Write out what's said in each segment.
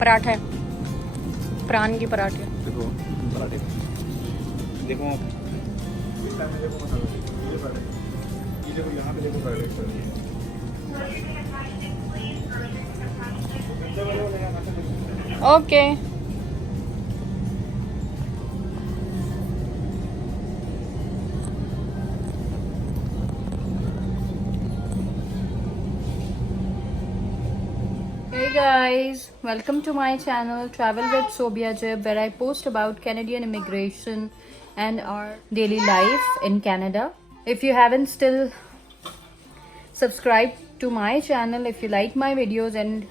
पराठा है, प्रान के पराठे। देखो पराठे, देखो इस टाइम में देखो मसाला, ये पराठे, ये देखो यहाँ पे देखो पराठे। Okay Hey guys, welcome to my channel Travel with Sobia Jib, where I post about Canadian immigration and our daily life in Canada. If you haven't still subscribed to my channel, if you like my videos, and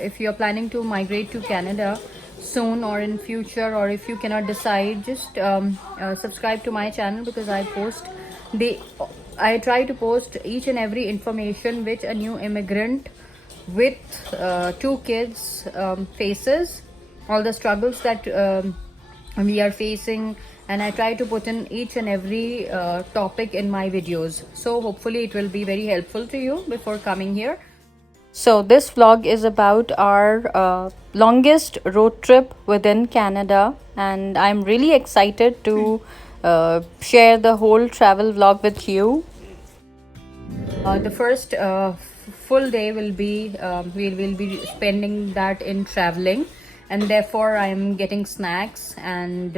if you're planning to migrate to Canada soon or in future, or if you cannot decide, just subscribe to my channel, because I try to post each and every information which a new immigrant with 2 kids faces, all the struggles that we are facing, and I try to put in each and every topic in my videos. So hopefully it will be very helpful to you before coming here. So this vlog is about our longest road trip within Canada, and I'm really excited to share the whole travel vlog with you. The first full day will be we will be spending that in traveling, and therefore I am getting snacks and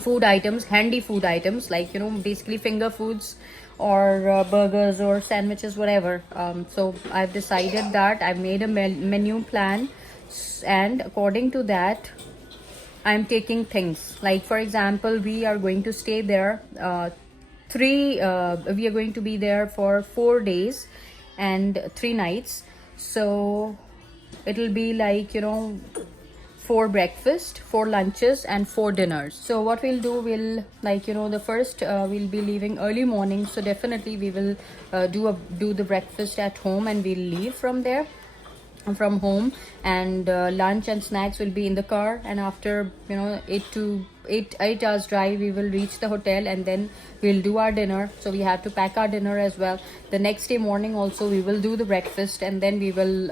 food items, handy food items, like, you know, basically finger foods or burgers or sandwiches, whatever. So I've decided that I've made a menu plan, and according to that I'm taking things. Like, for example, we are going to stay there we are going to be there for 4 days and 3 nights. So it'll be like, you know, 4 breakfast, 4 lunches and 4 dinners. So what we'll do, we'll, like, you know, the first we'll be leaving early morning, so definitely we will do the breakfast at home, and we'll leave from home, and lunch and snacks will be in the car, and after, you know, 8 hours drive, we will reach the hotel, and then we'll do our dinner. So we have to pack our dinner as well. The next day morning also we will do the breakfast, and then we will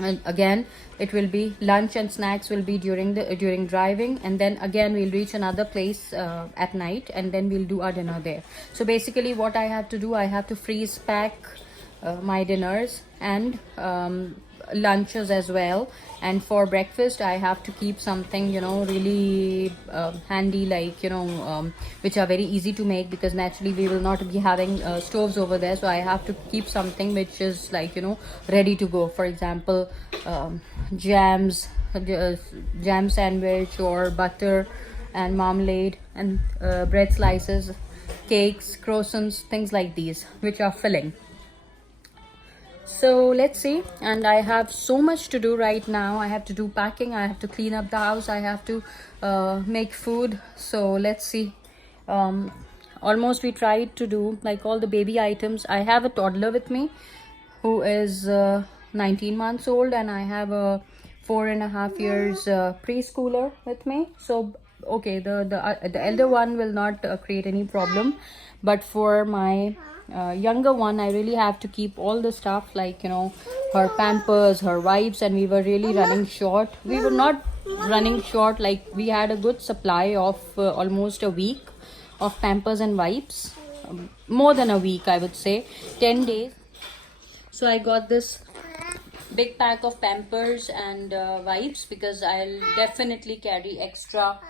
and again it will be lunch and snacks will be during driving, and then again we'll reach another place at night, and then we'll do our dinner there. So basically what I have to do, I have to freeze pack my dinners and lunches as well, and for breakfast I have to keep something, you know, really handy, like, you know, which are very easy to make, because naturally we will not be having stoves over there. So I have to keep something which is, like, you know, ready to go. For example, jam sandwich, or butter and marmalade, and bread slices, cakes, croissants, things like these, which are filling. So let's see, and I have so much to do right now. I have to do packing, I have to clean up the house, I have to make food. So let's see. Almost we tried to do like all the baby items. I have a toddler with me who is 19 months old, and I have a 4.5 years preschooler with me. So okay, the elder one will not create any problem, but for my younger one, I really have to keep all the stuff, like, you know, her pampers, her wipes, and we were really running short. We were not running short, like, we had a good supply of almost a week of pampers and wipes, more than a week, I would say, 10 days. So I got this big pack of pampers and wipes, because I'll definitely carry extra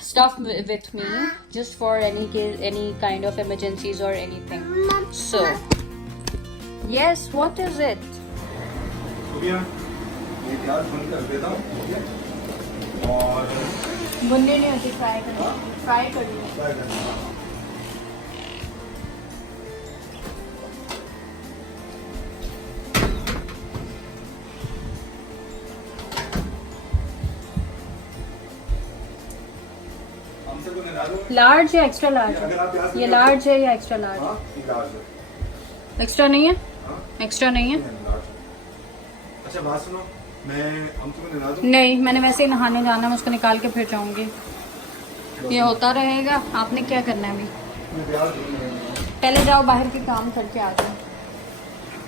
stuff with me, just for any kind of emergencies or anything. So yes, what is it? बुनने नहीं होती, fry कर large या extra large? ये large है या extra large? Extra नहीं है, एक्स्ट्रा नहीं है। अच्छा बात सुनो, नहीं, मैंने वैसे ही नहाने जाना, मैं उसको निकाल के फिर जाऊंगी। ये होता रहेगा। आपने क्या करना है अभी? पहले जाओ बाहर के काम करके आ जाओ।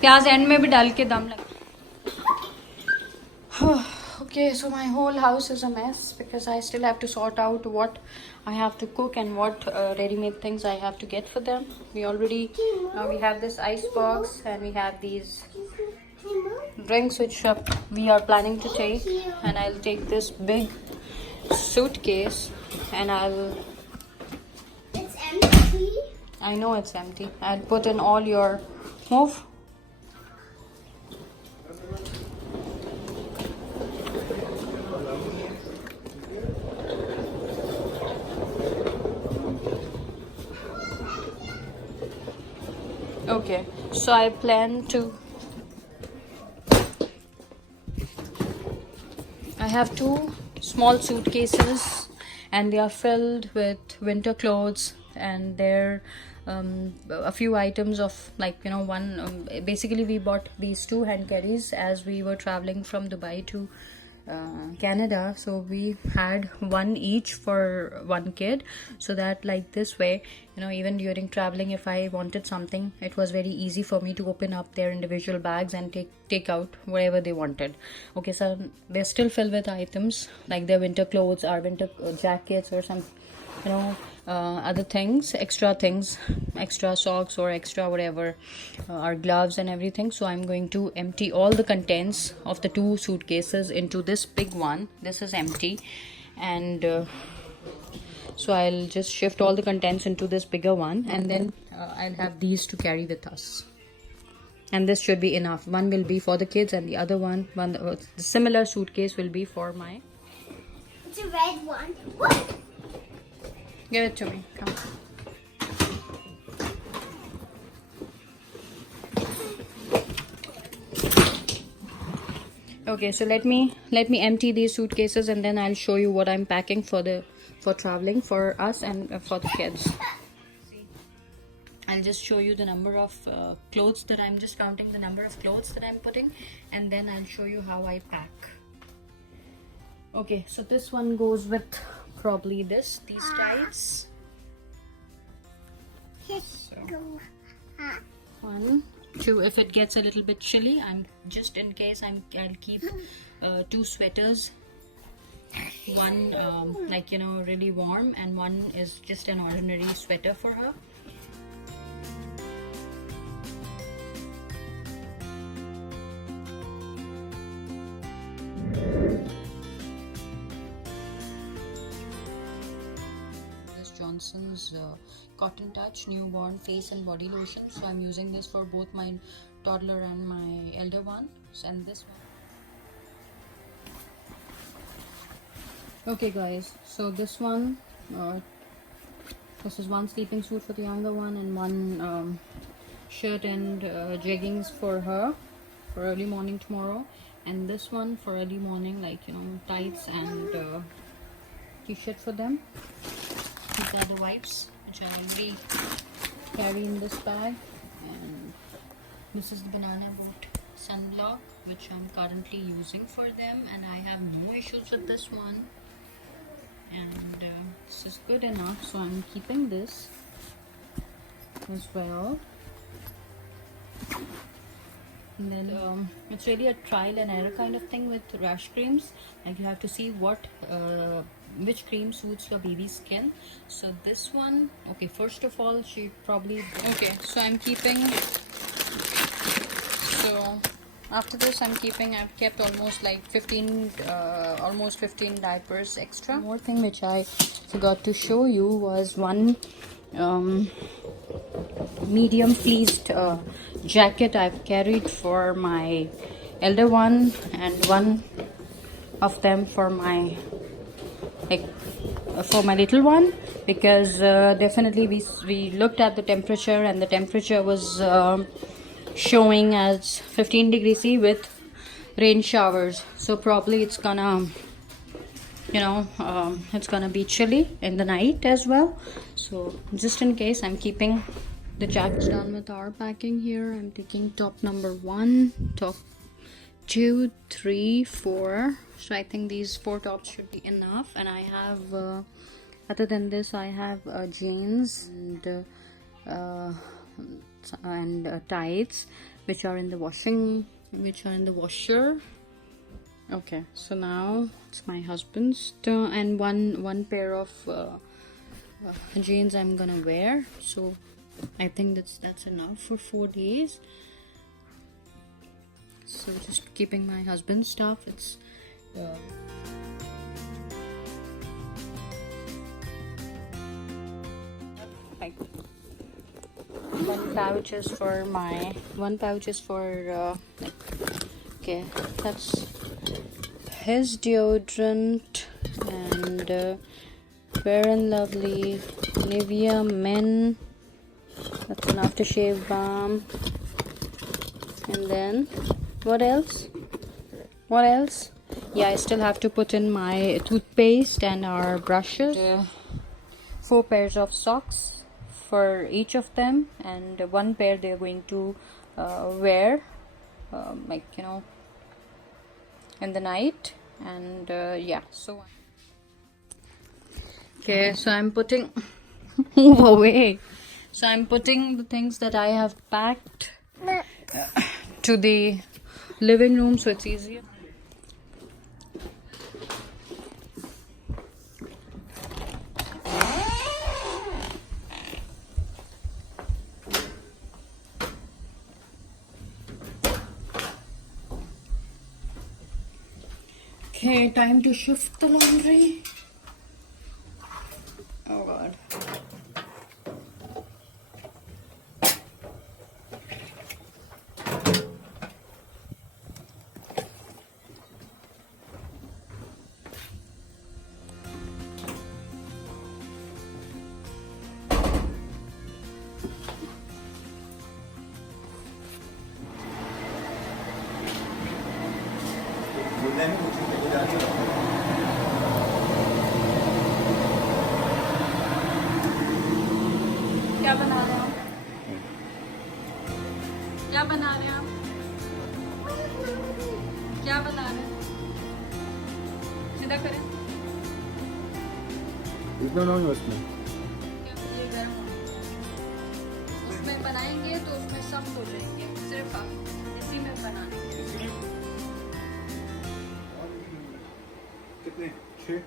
प्याज एंड में भी डाल के दम लगा। Okay, so my whole house is a mess because I still have to sort out what I have to cook and what ready-made things I have to get for them. We already we have this ice box and we have these drinks which we are planning to take, and I'll take this big suitcase and It's empty. I know it's empty. I'll put in all your move. Okay, so I plan to. I have two small suitcases and they are filled with winter clothes, and there a few items of, like, you know, one basically we bought these two hand carries as we were traveling from Dubai to Canada, so we had one each for one kid, so that like this way, you know, even during traveling, if I wanted something, it was very easy for me to open up their individual bags and take out whatever they wanted. Okay, so they're still filled with items like their winter clothes or winter jackets or some, you know, other things, extra socks or extra whatever, our gloves and everything. So I'm going to empty all the contents of the two suitcases into this big one. This is empty, and so I'll just shift all the contents into this bigger one, and then I'll have these to carry with us, and this should be enough. One will be for the kids and the other one the similar suitcase will be for my. It's a red one. What? Give it to me. Come. Okay, so let me empty these suitcases, and then I'll show you what I'm packing for traveling for us and for the kids. I'll just show you the number of clothes that I'm just counting the number of clothes that I'm putting, and then I'll show you how I pack. Okay, so this one goes with probably these tights. So, 1, 2. If it gets a little bit chilly, I'm just in case I'll keep 2 sweaters. One like, you know, really warm, and one is just an ordinary sweater for her. Johnson's Cotton Touch Newborn Face and Body Lotion. So I'm using this for both my toddler and my elder one. And this one. Okay guys, so this one, this is one sleeping suit for the younger one, and one shirt and jeggings for her for early morning tomorrow, and this one for early morning, like, you know, tights and t-shirt for them. These are the wipes which I already carry in this bag, and this is the Banana Boat sunblock which I'm currently using for them, and I have no issues with this one, and this is good enough, so I'm keeping this as well. And then it's really a trial and error kind of thing with rash creams, like you have to see which cream suits your baby's skin. So this one, okay, first of all, she probably, okay, so I'm keeping, so after this I've kept almost like 15 diapers extra. More thing which I forgot to show you was one medium fleeced jacket I've carried for my elder one, and one of them for my little one, because definitely we looked at the temperature, and the temperature was showing as 15 degrees C with rain showers, so probably it's gonna, you know, it's gonna be chilly in the night as well. So just in case, I'm keeping the jackets. Done with our packing here. I'm taking top number 1, top 2, 3, 4. So I think these 4 tops should be enough, and I have other than this I have jeans and tights which are in the washer, Okay, so now it's my husband's turn, and one pair of jeans I'm gonna wear. So I think that's enough for 4 days. So just keeping my husband's stuff. It's like one pouch is for okay, that's his deodorant, and Fair and Lovely, Nivea Men, that's an aftershave balm, and then what else? Yeah, I still have to put in my toothpaste and our brushes. 4 pairs of socks for each of them, and 1 pair they're going to wear like, you know, in the night. And yeah, so okay, so I'm putting move away. So I'm putting the things that I have packed to the living room, so it's easier. Okay, time to shift the laundry. Oh god. क्या बना रहे हैं आप? क्या बना रहे हैं आप? क्या बना रहे हैं? सीधा करें। इतना ना हो उसमें। ये गर्म हो। उसमें बनाएंगे तो उसमें सब हो जाएंगे, सिर्फ आप इसी में बनाने के। कितने? 6